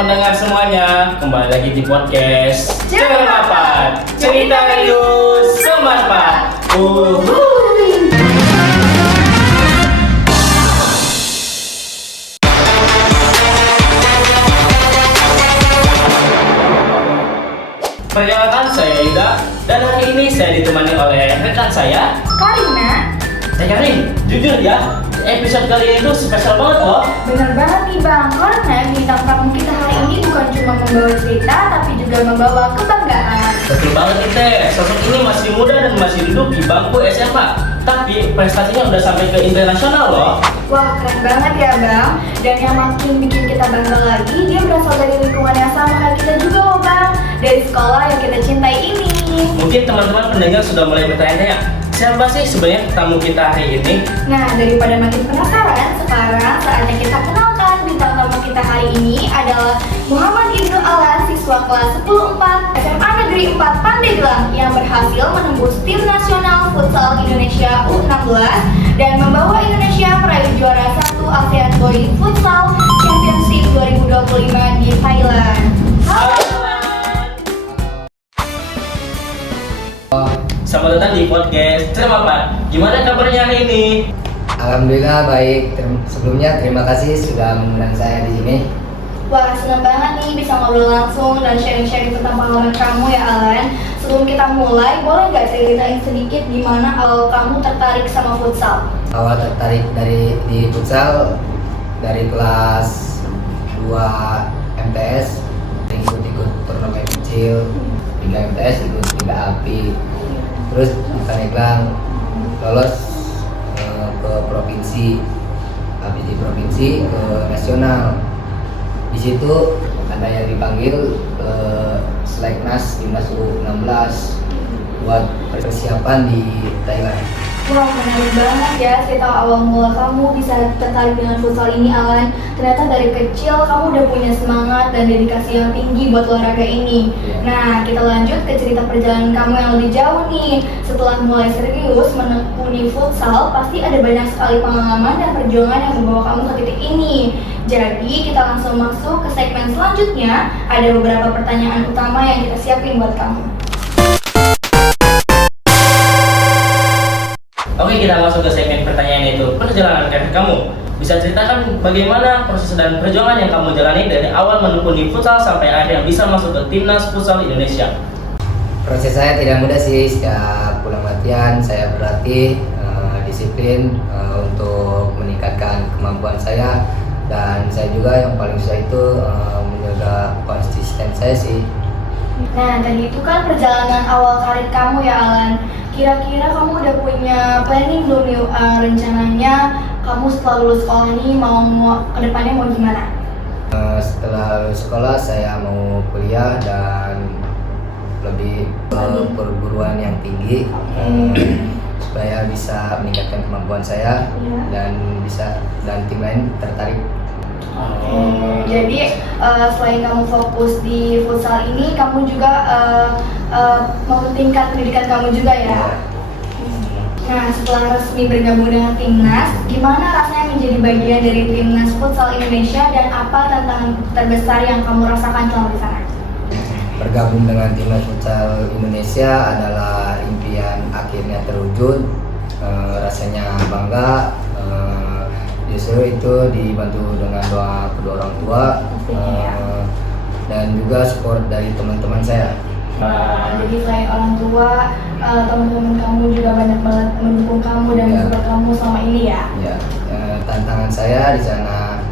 pendengar semuanya, kembali lagi di podcast Cermapat, cerita Rio Semanpat. Perkenalkan, saya Yuda, dan hari ini saya ditemani oleh rekan saya Karina. Karin, jujur ya, episode kali ini tuh spesial banget loh. Bener banget nih Bang, karena bintang tamu kita hari ini bukan cuma membawa cerita, tapi juga membawa kebanggaan. Betul banget nih Teh, sosok ini masih muda dan masih duduk di bangku SMA, tapi prestasinya udah sampai ke internasional loh. Wah, keren banget ya Bang. Dan yang makin bikin kita bangga lagi, dia berasal dari lingkungan yang sama kayak kita juga loh Bang. Dari sekolah yang kita cintai ini. Mungkin teman-teman pendengar sudah mulai bertanya-tanya, siapa sih sebenarnya tamu kita hari ini? Nah, daripada makin penasaran, sekarang saatnya kita kenalkan bintang tamu kita hari ini adalah Muhammad Ibnu Alan, siswa kelas 10-4 SMA Negeri 4 Pandeglang yang berhasil menembus tim nasional futsal Indonesia U16 dan membawa Indonesia meraih juara 1 ASEAN Boys Futsal Championship 2025 di Thailand. Halo. Selamat datang di podcast Cermapat. Gimana kabarnya hari ini? Alhamdulillah baik. Sebelumnya terima kasih sudah mengundang saya di sini. Wah, senang banget nih bisa ngobrol langsung dan sharing-sharing tentang pengalaman kamu ya Alan. Sebelum kita mulai, boleh nggak ceritain sedikit gimana awal kamu tertarik sama futsal? Awal tertarik di futsal dari kelas 2 MTS, ikut turnamen kecil, 3 MTS ikut 3 API. Terus di Pandeglang lolos ke provinsi, habis di provinsi ke nasional. Di situ ada yang dipanggil ke Seleknas Timnas U16 buat persiapan di Thailand. Wah, menarik banget ya cerita awal mula kamu bisa tertarik dengan futsal ini Alan. Ternyata dari kecil kamu udah punya semangat dan dedikasi yang tinggi buat olahraga ini. Nah, kita lanjut ke cerita perjalanan kamu yang lebih jauh nih. Setelah mulai serius menekuni futsal, pasti ada banyak sekali pengalaman dan perjuangan yang membawa kamu ke titik ini. Jadi, kita langsung masuk ke segmen selanjutnya. Ada beberapa pertanyaan utama yang kita siapin buat kamu. Oke, kita masuk ke segmen pertanyaan itu perjalanan karir kamu. Bisa ceritakan bagaimana proses dan perjuangan yang kamu jalani dari awal menekuni futsal sampai akhirnya bisa masuk ke timnas futsal Indonesia? Proses saya tidak mudah sih. Setiap pulang latihan saya berlatih disiplin untuk meningkatkan kemampuan saya, dan saya juga yang paling susah itu menjaga konsisten saya sih. Nah, tadi itu kan perjalanan awal karir kamu ya Alan. Kira-kira kamu udah punya planning belum nih rencananya kamu setelah lulus sekolah ini mau kedepannya mau gimana? Setelah lulus sekolah saya mau kuliah dan lebih ke perguruan yang tinggi supaya bisa meningkatkan kemampuan saya dan tim lain tertarik. Jadi selain kamu fokus di futsal ini, kamu juga mementingkan pendidikan kamu juga ya. Nah, setelah resmi bergabung dengan timnas, gimana rasanya menjadi bagian dari timnas futsal Indonesia dan apa tantangan terbesar yang kamu rasakan selama di sana? Bergabung dengan timnas futsal Indonesia adalah impian akhirnya terwujud. Rasanya bangga. Justru itu dibantu dengan doa kedua orang tua dan juga support dari teman-teman saya. Jadi selain orang tua, teman-teman kamu juga banyak banget mendukung kamu dan support kamu selama ini ya? Ya, tantangan saya di sana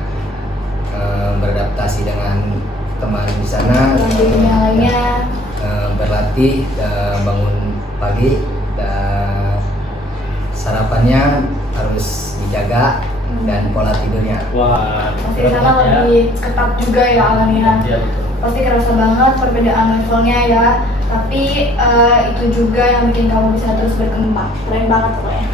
beradaptasi dengan teman di sana, lainnya berlatih, bangun pagi, dan sarapannya harus dijaga. Dan pola tidurnya. Wah, pasti di sana lebih ketat juga ya Alan ya. Iya, betul. Pasti kerasa banget perbedaan levelnya ya. Tapi itu juga yang bikin kamu bisa terus berkembang. Keren banget pokoknya.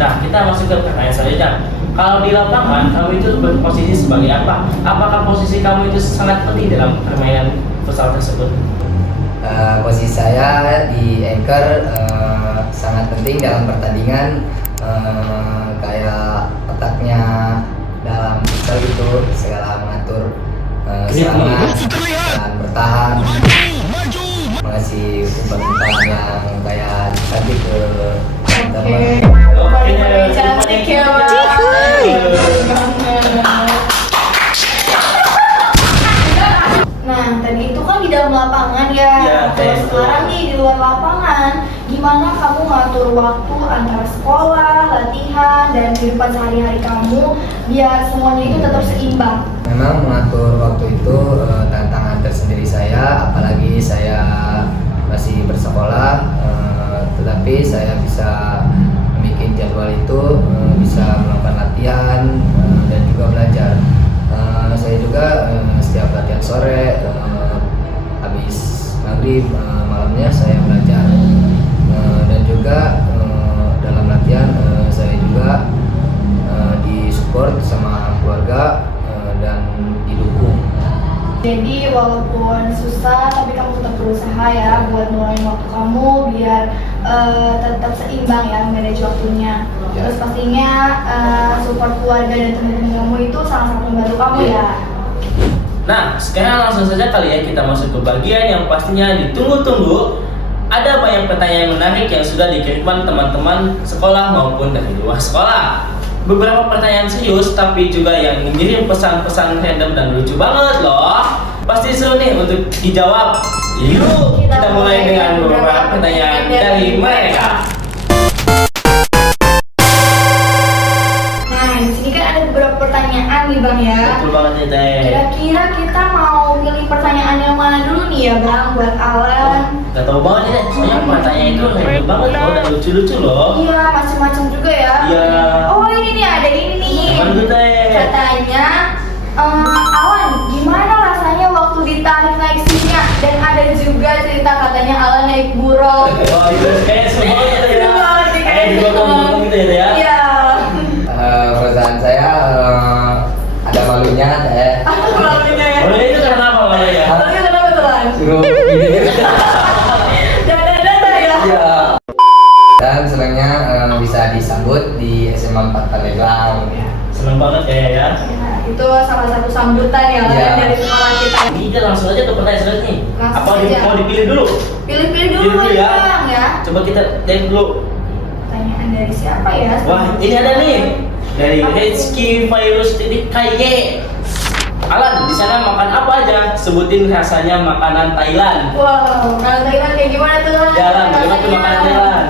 Nah, kita masuk ke pertanyaan selanjutnya. Kalau di lapangan, kamu itu berposisi sebagai apa? Apakah posisi kamu itu sangat penting dalam permainan futsal tersebut? Posisi saya di anchor sangat penting dalam pertandingan. Kayak otaknya dalam futsal itu segala mengatur serangan, permintaan yang kayak cantik ke teman. Paling cantik ya Bang. Nah, tadi itu kan di dalam lapangan ya. Iya, Kalau betul. sekarang nih di luar lapangan, gimana kamu ngatur waktu antara sekolah, latihan, dan kehidupan sehari-hari kamu biar semuanya itu tetap seimbang? Memang mengatur waktu itu tantangan tersendiri saya, apalagi saya masih bersekolah, tetapi saya bisa bikin jadwal itu, bisa melakukan latihan dan juga belajar. Saya juga setiap latihan sore, habis maghrib, malamnya saya belajar. Dan juga dalam latihan saya juga disupport sama keluarga dan didukung. Jadi walaupun susah, tapi kamu tetap berusaha ya buat ngeluarin waktu kamu biar tetap seimbang ya manage waktunya. Ya. Terus pastinya support keluarga dan teman-teman kamu itu sangat-sangat membantu kamu ya. Nah, sekarang langsung saja kali ya kita masuk ke bagian yang pastinya ditunggu-tunggu. Ada banyak pertanyaan menarik yang sudah dikirimkan teman-teman sekolah maupun dari luar sekolah. Beberapa pertanyaan serius tapi juga yang mengirim pesan-pesan random dan lucu banget loh. Pasti seru nih untuk dijawab. Yuk, kita mulai dengan beberapa pertanyaan dari mereka. Nah, di sini kan ada beberapa pertanyaan nih Bang ya. Betul banget nih Teh. Kira-kira kita mau pilih pertanyaan yang mana dulu nih ya Bang buat Alan? Gak tau banget nih Teh, soalnya pertanyaan itu random banget loh dan lucu-lucu loh. Iya, macam-macam juga ya. Iya. Oh ini nih, ada ini nih. Gimana tuh Teh? Katanya, Alan, gimana rasanya waktu ditarik naik singa? Dan ada juga cerita katanya Alan naik burung. Wah itu kayak semua gitu ya. Seru banget sih, Kayak di bawah gitu ya. Iya. Perasaan saya ada malunya, Malunya ya. Oh itu karena apa malah ya? Malunya kenapa tuh Lan? suruh ini. Dada-dada ya. Iya. Dan senangnya bisa disambut di SMA 4 Pandeglang. Seneng banget ya. Ya, itu salah satu sambutan ya Lan, Iya. dari sekolah kita. Ini kita langsung aja ke pertanyaan selanjutnya nih. Langsung Apa aja. mau dipilih dulu? Pilih-pilih dulu Pilih ya. Bang ya. Coba kita lihat dulu. Pertanyaan dari siapa ya? Wah ini ada nih dari Rezki Virus KY. Alan, di sana makan apa aja? Sebutin rasanya makanan Thailand. Wow, kalau Thailand kayak gimana tuh Lan? Ya Lan, bagaimana tuh makanan Thailand?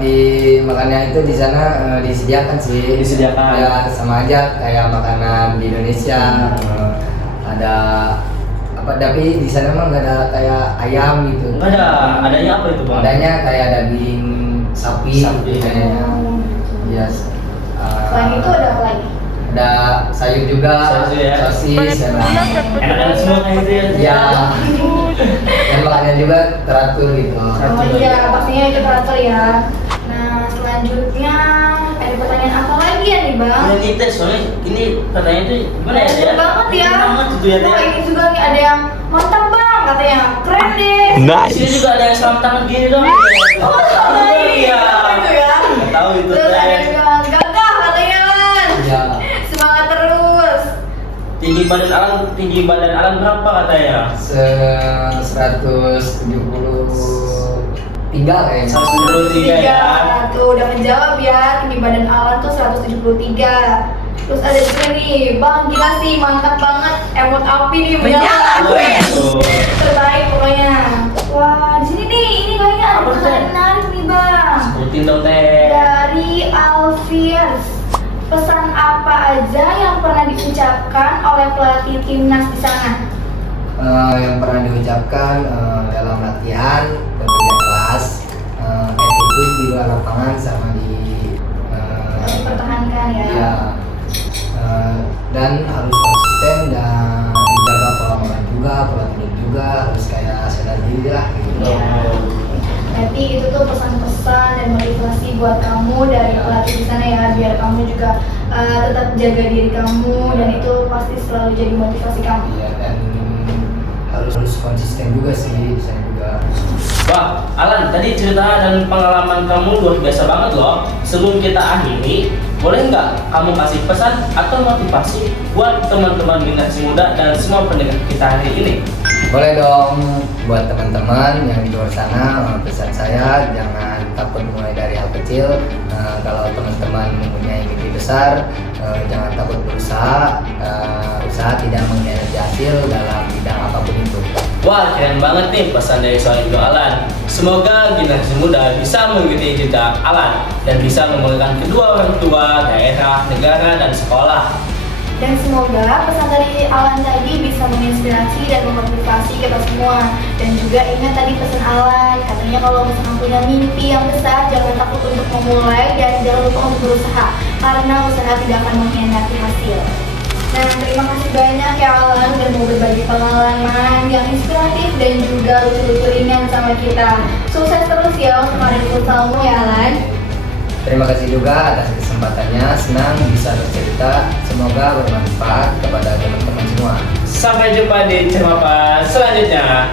Di makannya itu di sana disediakan sih. Disediakan. Ya sama aja kayak makanan di Indonesia. Ada apa? Tapi di sana mah nggak ada kayak ayam gitu. Enggak ada, adanya apa itu Bang? Adanya kayak daging sapi. Sapi. Kayaknya. Oh, Iya. selain itu ada apa lagi? Ada sayur juga, Sayur ya. sosis, Enak-enak semua kayak gitu ya. ya. Dan makannya juga teratur gitu. Oh iya, pastinya itu teratur ya. Nah, selanjutnya ada pertanyaan apa lagi ya nih Bang? Ini kita soalnya ini pertanyaan itu gimana ya? Keren banget ya. Keren banget itu ya. Wah, ini juga nih ada yang mantap Bang, katanya keren deh. Di sini juga ada yang salam tangan gini dong. Oh, iya. Itu ya. Nggak tahu itu Terus ada yang Teh. bilang gagah katanya Lan. Ya. Semangat terus. Tinggi badan Alan berapa katanya? 173 kayaknya. 173 ya. Tuh udah menjawab ya. Tinggi badan Alan tuh 173. Terus ada juga nih, Bang gila sih mantap banget. Emot api nih menyala. Tuh. Terbaik pokoknya. Wah, di sini nih, ini kayaknya ada Apa tuh, pertanyaan Teh? menarik nih Bang. Sebutin dong Teh. Dari Alfiers, pesan apa aja yang pernah diucapkan oleh pelatih timnas di sana? Yang pernah diucapkan dalam latihan, bekerja keras, attitude di luar lapangan sama di Pertahankan ya. iya. Dan harus konsisten dan dijaga pola makan juga, pola tidur juga, harus kayak sadar diri lah gitu. Iya. Berarti itu tuh pesan-pesan dan motivasi buat kamu dari pelatih di sana ya, biar kamu juga tetap jaga diri kamu dan itu pasti selalu jadi motivasi kamu. Iya, dan harus konsisten juga sih di sana juga. Wah, Alan, tadi cerita dan pengalaman kamu luar biasa banget loh. Sebelum kita akhiri, boleh nggak kamu kasih pesan atau motivasi buat teman-teman generasi muda dan semua pendengar kita hari ini? Boleh dong buat teman-teman yang di luar sana, pesan saya jangan takut mulai dari hal kecil. Kalau teman-teman mempunyai mimpi besar, jangan takut berusaha. Usaha tidak mengkhianati hasil dalam bidang apapun itu. Wah, keren banget nih pesan dari seorang Indo Alan. Semoga generasi muda bisa mengikuti jejak Alan dan bisa membanggakan kedua orang tua, daerah, negara, dan sekolah. Dan semoga pesan dari Alan tadi bisa menginspirasi dan memotivasi kita semua. Dan juga ingat tadi pesan Alan, katanya kalau misalkan punya mimpi yang besar, jangan takut untuk memulai dan jangan lupa untuk berusaha, karena usaha tidak akan mengkhianati hasil. Nah, terima kasih banyak ya Alan udah mau berbagi pengalaman yang inspiratif dan juga lucu-lucu ringan sama kita. Sukses terus ya untuk karir futsalmu ya Alan. Terima kasih juga atas kesempatannya, senang bisa bercerita. Semoga bermanfaat kepada teman-teman semua. Sampai jumpa di Cermapan selanjutnya.